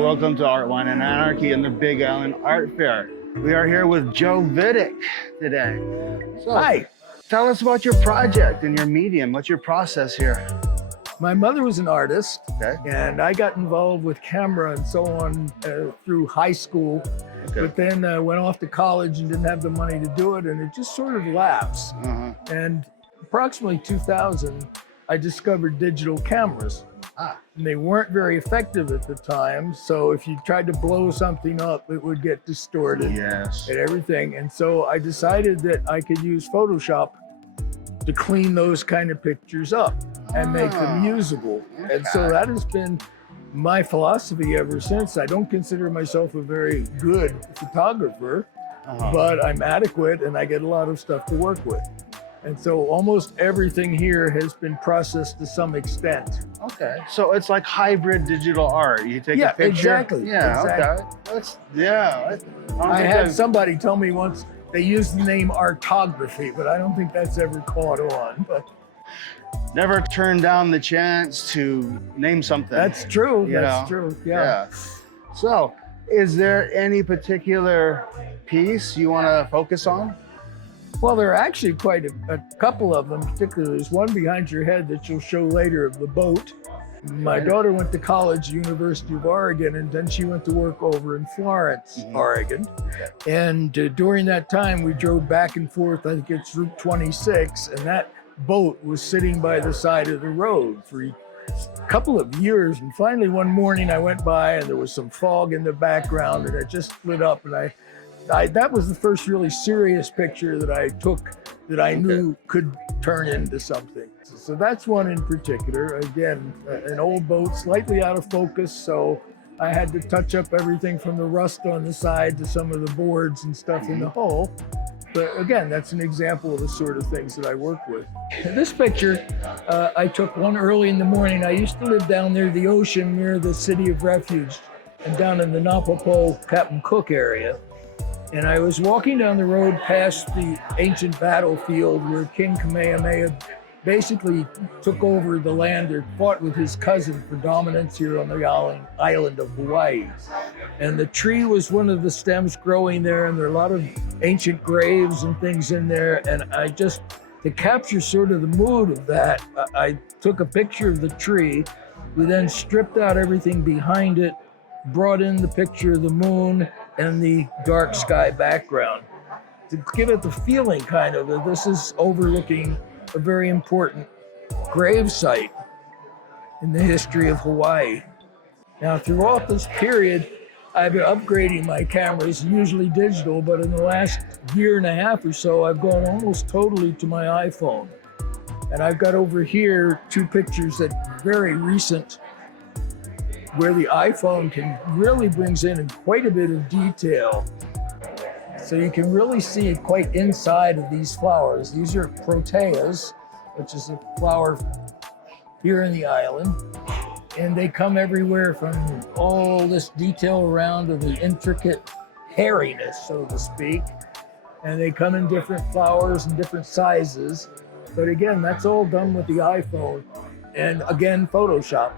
welcome to Art, Wine, and Anarchy and the Big Island Art Fair. We are here with Joe Vittek today. So, hi. Tell us about your project and your medium. What's your process here? My mother was an artist, Okay. and I got involved with camera and so on through high school. Okay. But then I went off to college and didn't have the money to do it, and it just sort of lapsed. And approximately 2000, I discovered digital cameras. And they weren't very effective at the time. So if you tried to blow something up, it would get distorted and everything. And so I decided that I could use Photoshop to clean those kind of pictures up and make them usable. And so that has been my philosophy ever since. I don't consider myself a very good photographer, but I'm adequate and I get a lot of stuff to work with. And so almost everything here has been processed to some extent. Okay. So it's like hybrid digital art. You take a picture. Exactly. Yeah, Exactly. okay. I had somebody tell me once they used the name artography, but I don't think that's ever caught on. But never turned down the chance to name something. that's true. That's true. Yeah. So, is there any particular piece you want to focus on? Well, there are actually quite a couple of them. Particularly, there's one behind your head that you'll show later of the boat. My daughter went to college, University of Oregon, and then she went to work over in Florence, Oregon. And during that time, we drove back and forth. I think it's Route 26, and that boat was sitting by the side of the road for a couple of years. And finally, one morning, I went by, and there was some fog in the background, and it just lit up, and that was the first really serious picture that I took that I knew could turn into something. So that's one in particular. Again, an old boat, slightly out of focus, so I had to touch up everything from the rust on the side to some of the boards and stuff in the hull. But again, that's an example of the sort of things that I work with. This picture, I took one early in the morning. I used to live down near the ocean, near the City of Refuge, and down in the Napopo, Captain Cook area. And I was walking down the road past the ancient battlefield where King Kamehameha basically took over the land or fought with his cousin for dominance here on the island of Hawaii. And the tree was one of the stems growing there, and there are a lot of ancient graves and things in there. And I just, to capture sort of the mood of that, I took a picture of the tree. We then stripped out everything behind it, brought in the picture of the moon and the dark sky background to give it the feeling kind of that this is overlooking a very important grave site in the history of Hawaii. Now, throughout this period, I've been upgrading my cameras, usually digital, but in the last year and a half or so, I've gone almost totally to my iPhone. And I've got over here two pictures that are very recent, where the iPhone really brings in quite a bit of detail. So you can really see quite inside of these flowers. These are proteas, which is a flower here in the island. And they come everywhere from all this detail around to the intricate hairiness, so to speak. And they come in different flowers and different sizes. But again, that's all done with the iPhone. And again, Photoshop.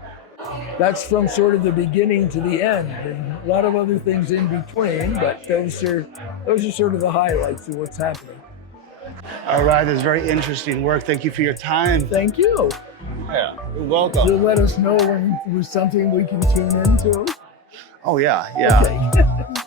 That's from sort of the beginning to the end, and a lot of other things in between, but those are sort of the highlights of what's happening. All right, that's very interesting work. Thank you for your time. Thank you. Yeah, you're welcome. You'll let us know when it was something we can tune into? Oh, yeah. Okay.